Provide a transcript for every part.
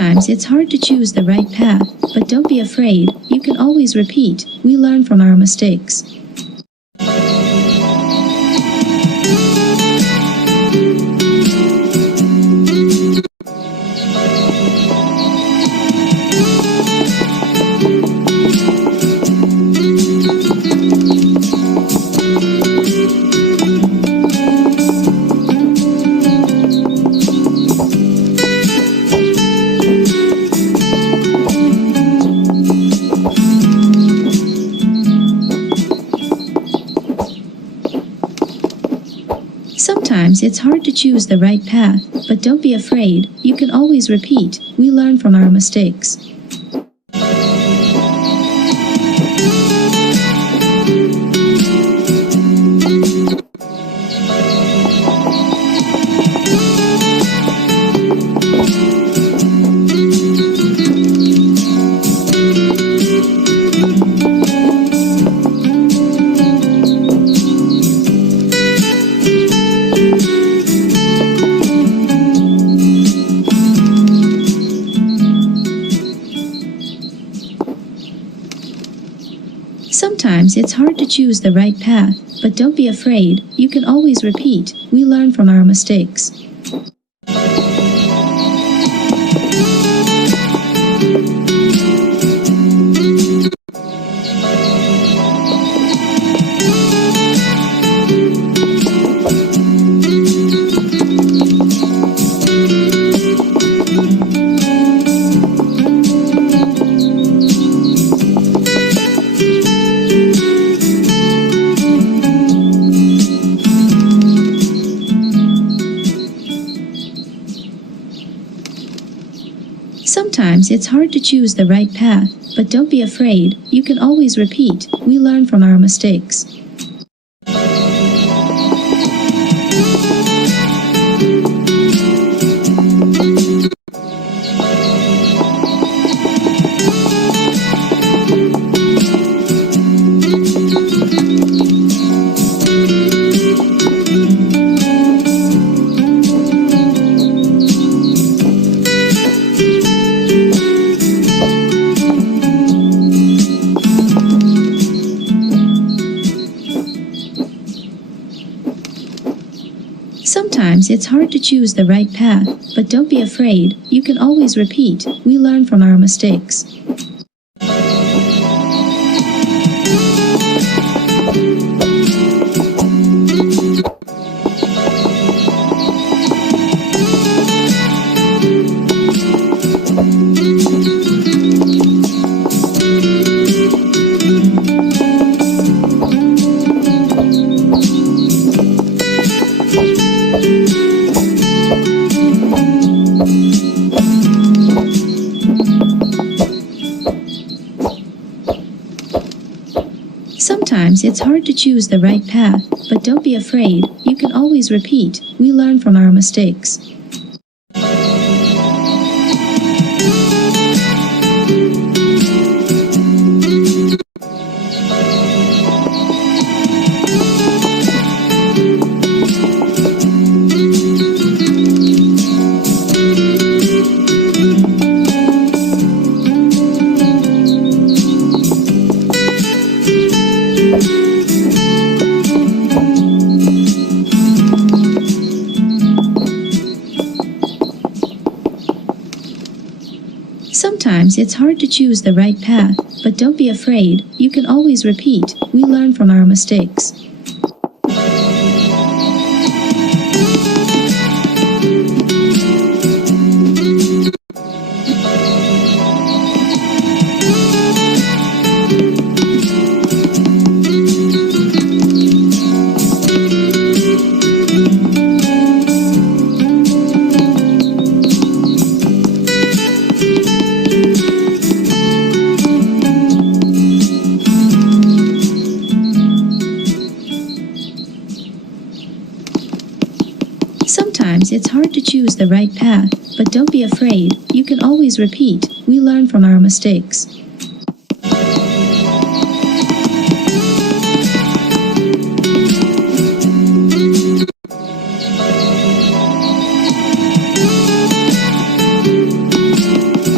Sometimes it's hard to choose the right path, but don't be afraid, you can always repeat. We learn from our mistakes. Sometimes it's hard to choose the right path, but don't be afraid, you can always repeat. We learn from our mistakes. Sometimes it's hard to choose the right path, but don't be afraid, you can always repeat. We learn from our mistakes. Sometimes it's hard to choose the right path, but don't be afraid, you can always repeat. We learn from our mistakes. Sometimes it's hard to choose the right path, but don't be afraid, you can always repeat. We learn from our mistakes. Sometimes it's hard to choose the right path, but don't be afraid, you can always repeat. We learn from our mistakes. Sometimes it's hard to choose the right path, but don't be afraid, you can always repeat. We learn from our mistakes. Sometimes it's hard to choose the right path, but don't be afraid, you can always repeat. We learn from our mistakes.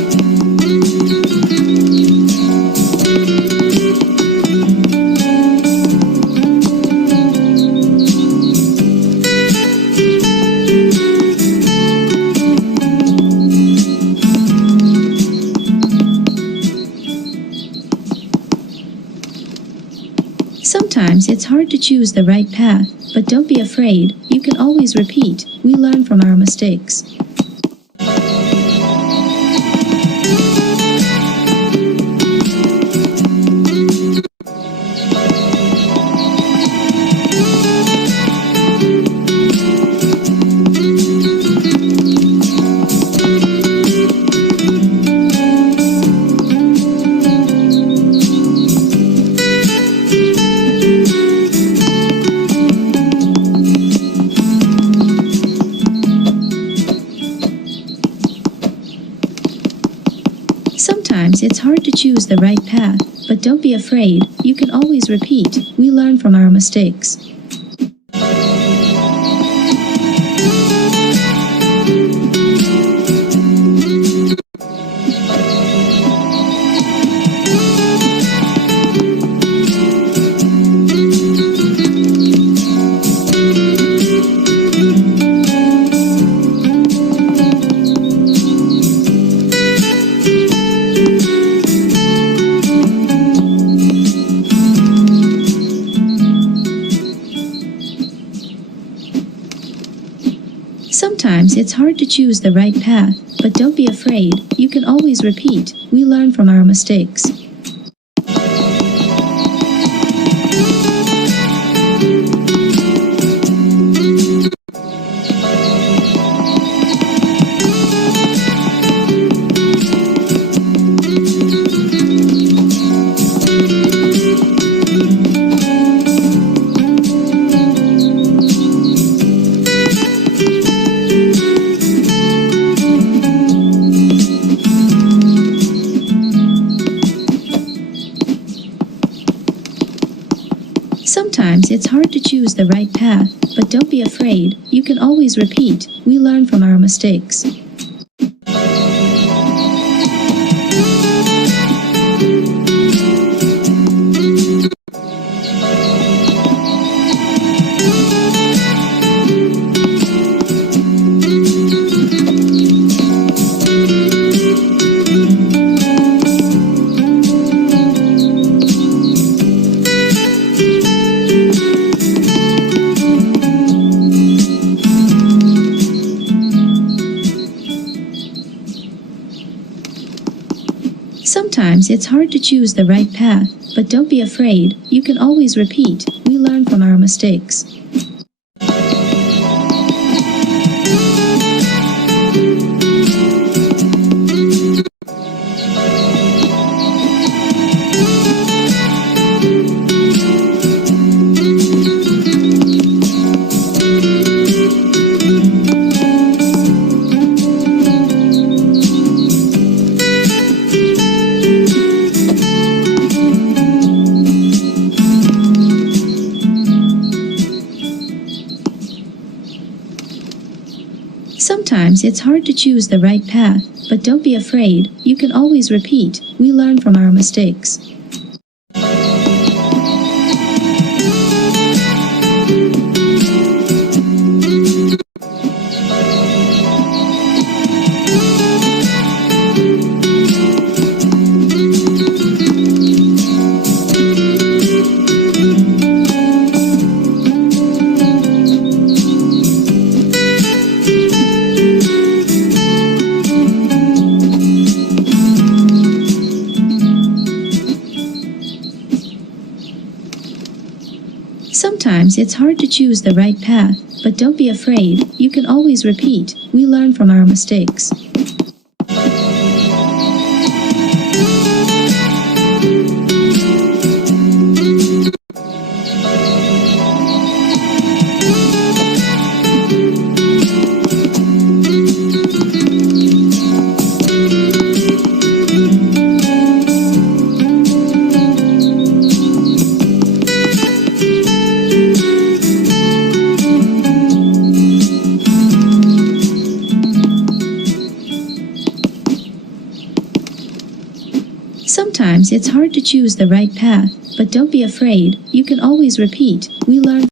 Sometimes it's hard to choose the right path, but don't be afraid, you can always repeat. We learn from our mistakes. Sometimes it's hard to choose the right path, but don't be afraid, you can always repeat. We learn from our mistakes. Sometimes it's hard to choose the right path, but don't be afraid, you can always repeat. We learn from our mistakes. Sometimes it's hard to choose the right path, but don't be afraid, you can always repeat. We learn from our mistakes. Sometimes it's hard to choose the right path, but don't be afraid, you can always repeat. We learn from our mistakes. Sometimes it's hard to choose the right path, but don't be afraid, you can always repeat. We learn from our mistakes. Sometimes it's hard to choose the right path, but don't be afraid, you can always repeat. We learn from our mistakes. Sometimes it's hard to choose the right path, but don't be afraid, you can always repeat. We learn